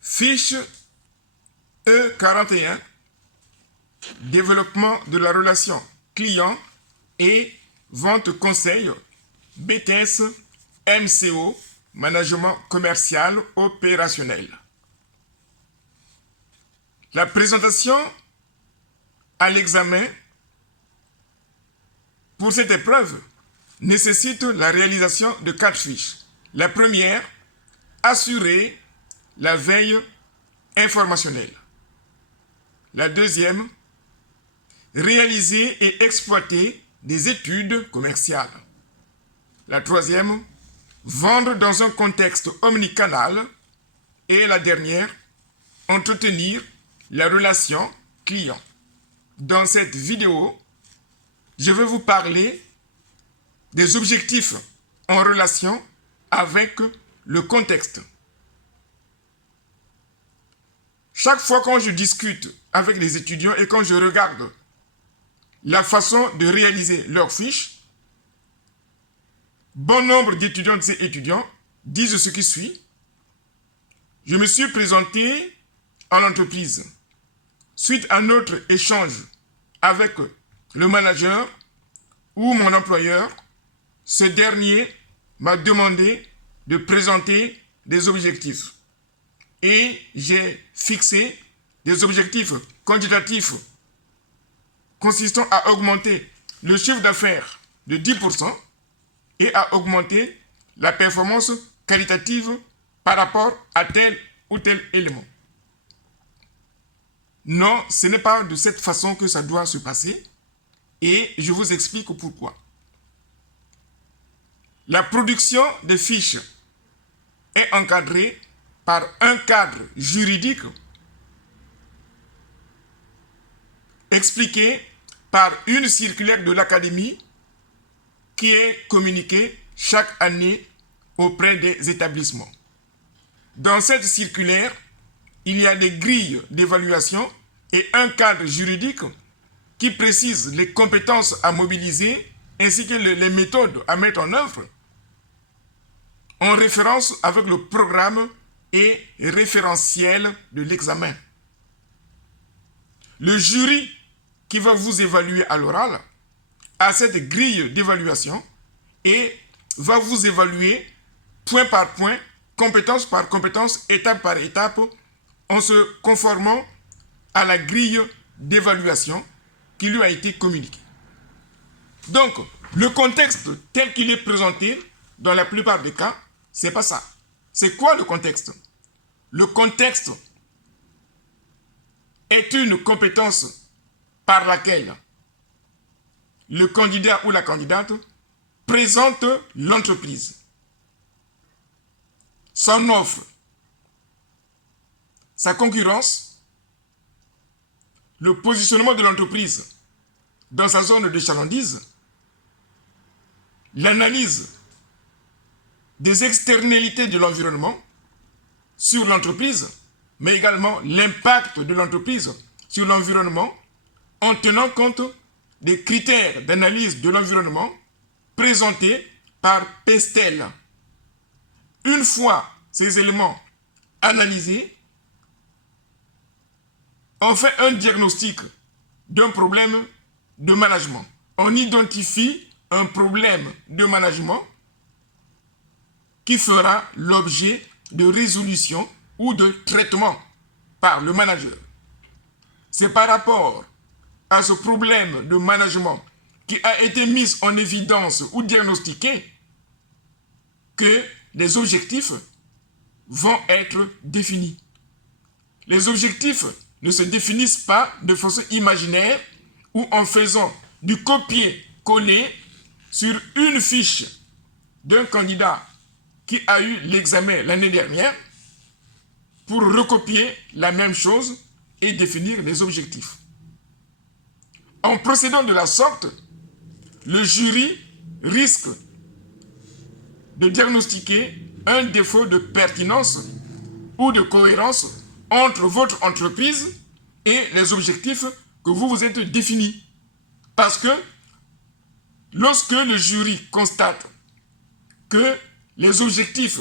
Fiche E41, développement de la relation client et vente conseil, BTS MCO, management commercial opérationnel. La présentation à l'examen pour cette épreuve nécessite la réalisation de 4 fiches. La première, assurer la veille informationnelle. La deuxième, réaliser et exploiter des études commerciales. La troisième, vendre dans un contexte omnicanal. Et la dernière, entretenir la relation client. Dans cette vidéo, je vais vous parler des objectifs en relation avec le contexte. Chaque fois quand je discute avec les étudiants et quand je regarde la façon de réaliser leurs fiches, bon nombre d'étudiantes et étudiants disent ce qui suit. Je me suis présenté en entreprise. Suite à notre échange avec le manager ou mon employeur, ce dernier m'a demandé de présenter des objectifs. Et j'ai fixé des objectifs quantitatifs consistant à augmenter le chiffre d'affaires de 10% et à augmenter la performance qualitative par rapport à tel ou tel élément. Non, ce n'est pas de cette façon que ça doit se passer et je vous explique pourquoi. La production des fiches est encadrée par un cadre juridique expliqué par une circulaire de l'Académie qui est communiquée chaque année auprès des établissements. Dans cette circulaire, il y a des grilles d'évaluation et un cadre juridique qui précise les compétences à mobiliser ainsi que les méthodes à mettre en œuvre en référence avec le programme et référentiel de l'examen. Le jury qui va vous évaluer à l'oral a cette grille d'évaluation et va vous évaluer point par point, compétence par compétence, étape par étape, en se conformant à la grille d'évaluation qui lui a été communiquée. Donc, le contexte tel qu'il est présenté, dans la plupart des cas, c'est pas ça. C'est quoi le contexte? Le contexte est une compétence par laquelle le candidat ou la candidate présente l'entreprise, son offre, sa concurrence, le positionnement de l'entreprise dans sa zone de chalandise, l'analyse des externalités de l'environnement sur l'entreprise, mais également l'impact de l'entreprise sur l'environnement en tenant compte des critères d'analyse de l'environnement présentés par Pestel. Une fois ces éléments analysés, on fait un diagnostic d'un problème de management. On identifie un problème de management qui fera l'objet de résolution ou de traitement par le manager. C'est par rapport à ce problème de management qui a été mis en évidence ou diagnostiqué que les objectifs vont être définis. Les objectifs ne se définissent pas de façon imaginaire ou en faisant du copier-coller sur une fiche d'un candidat qui a eu l'examen l'année dernière pour recopier la même chose et définir les objectifs. En procédant de la sorte, le jury risque de diagnostiquer un défaut de pertinence ou de cohérence entre votre entreprise et les objectifs que vous vous êtes définis. Parce que lorsque le jury constate que les objectifs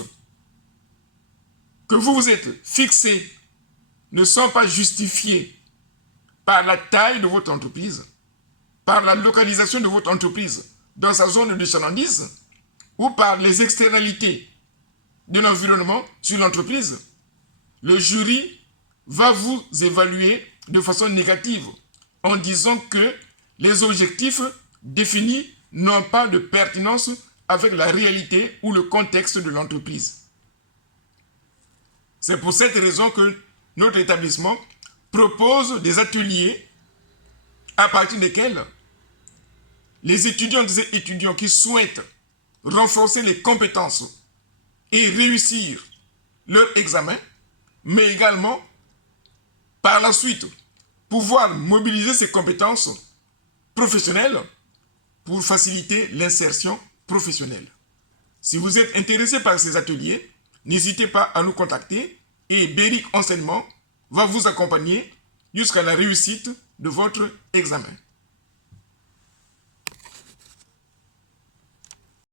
que vous vous êtes fixés ne sont pas justifiés par la taille de votre entreprise, par la localisation de votre entreprise dans sa zone de chalandise ou par les externalités de l'environnement sur l'entreprise, le jury va vous évaluer de façon négative en disant que les objectifs définis n'ont pas de pertinence avec la réalité ou le contexte de l'entreprise. C'est pour cette raison que notre établissement propose des ateliers à partir desquels les étudiantes et étudiants qui souhaitent renforcer les compétences et réussir leur examen, mais également par la suite pouvoir mobiliser ces compétences professionnelles pour faciliter l'insertion professionnelle. Si vous êtes intéressé par ces ateliers, n'hésitez pas à nous contacter et Beric Enseignement va vous accompagner jusqu'à la réussite de votre examen.